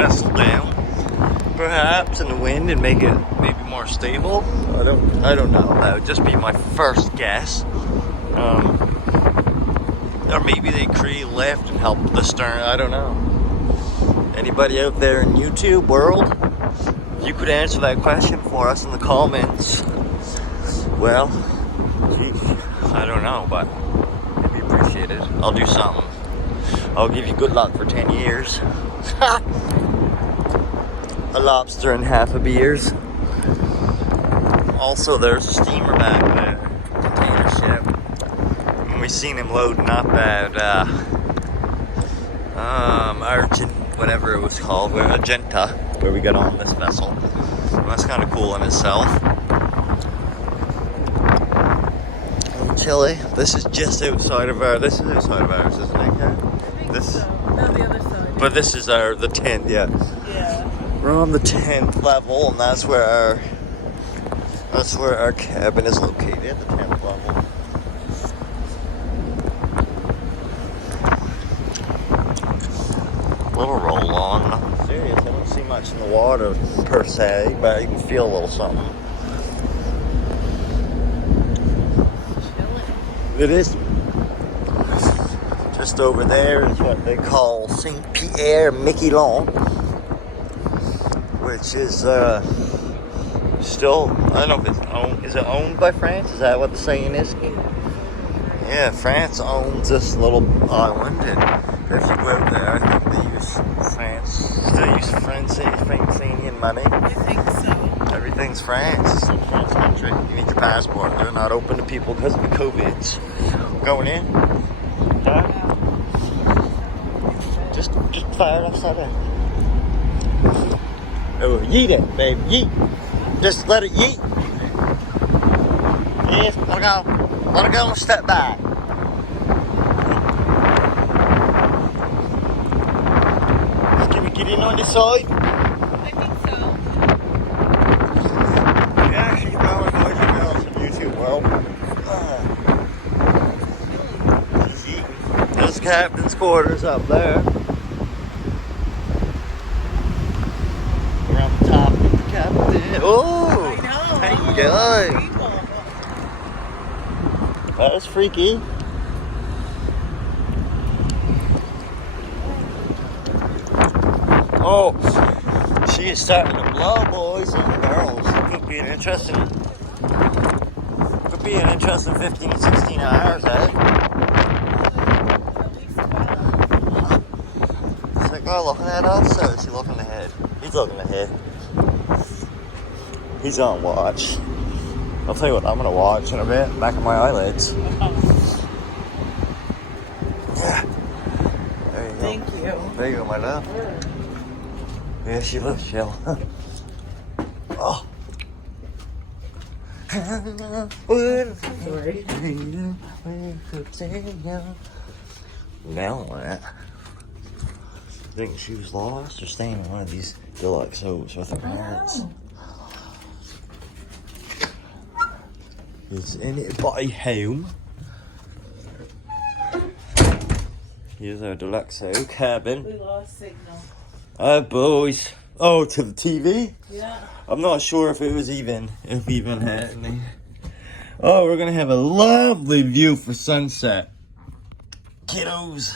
nestle down, perhaps, in the wind and make it maybe more stable. I don't know. That would just be my first guess. Or maybe they create left and help the stern. I don't know. Anybody out there in YouTube world, if you could answer that question for us in the comments, well, geez, I don't know, but it'd be appreciated. I'll do something. I'll give you good luck for 10 years. A lobster and half a beers. Also, there's a steamer back there, container ship. And we seen him loading up at whatever it was called, Argenta, where we got on this vessel. And that's kind of cool in itself. Chile. This is just outside of our. This is outside of ours, isn't it? Yeah. This. So. No, the other side. But this is the 10th. Yeah. Yeah. We're on the 10th level, and that's where our cabin is located. The 10th level. Little roll on. Nothing serious. I don't see much in the water per se, but you can feel a little something. It is. Just over there is what they call Saint Pierre Miquelon, which is still, I don't know if it's owned. Is it owned by France? Is that what the saying is? Yeah, France owns this little island, and if you go out there, I think they use Franconian money. I think so. Everything's France. It's a France country. You need your passport. They're not open to people because of the COVIDs. Going in? Huh? Just fire it upside down. Oh, yeet it, babe. Yeet. Just let it yeet. Yes, let it go. Let it go and step back. Can we get in on this side? I think so. Yeah, she's probably going to go on YouTube. Well, she's eating. There's captain's quarters up there. We're on the top of the captain. Oh! I know. Thank Oh, God. people. That was freaky. Oh, she is starting to blow, boys and girls. Could be an interesting 15, 16 hours, eh? Is that guy looking at us, or is he looking ahead? He's looking ahead. He's on watch. I'll tell you what I'm gonna watch in a bit. Back of my eyelids. Yeah. There you go. Thank you. There you go, my love. Yeah, she looks chill. Oh. Sorry. Now what? I think she was lost or staying in one of these deluxe homes with her parents. Is anybody home? Here's our deluxe cabin. We lost signal. Oh, boys. Oh, to the TV? Yeah. I'm not sure if it was even had any. Oh, we're gonna have a lovely view for sunset. Kiddos.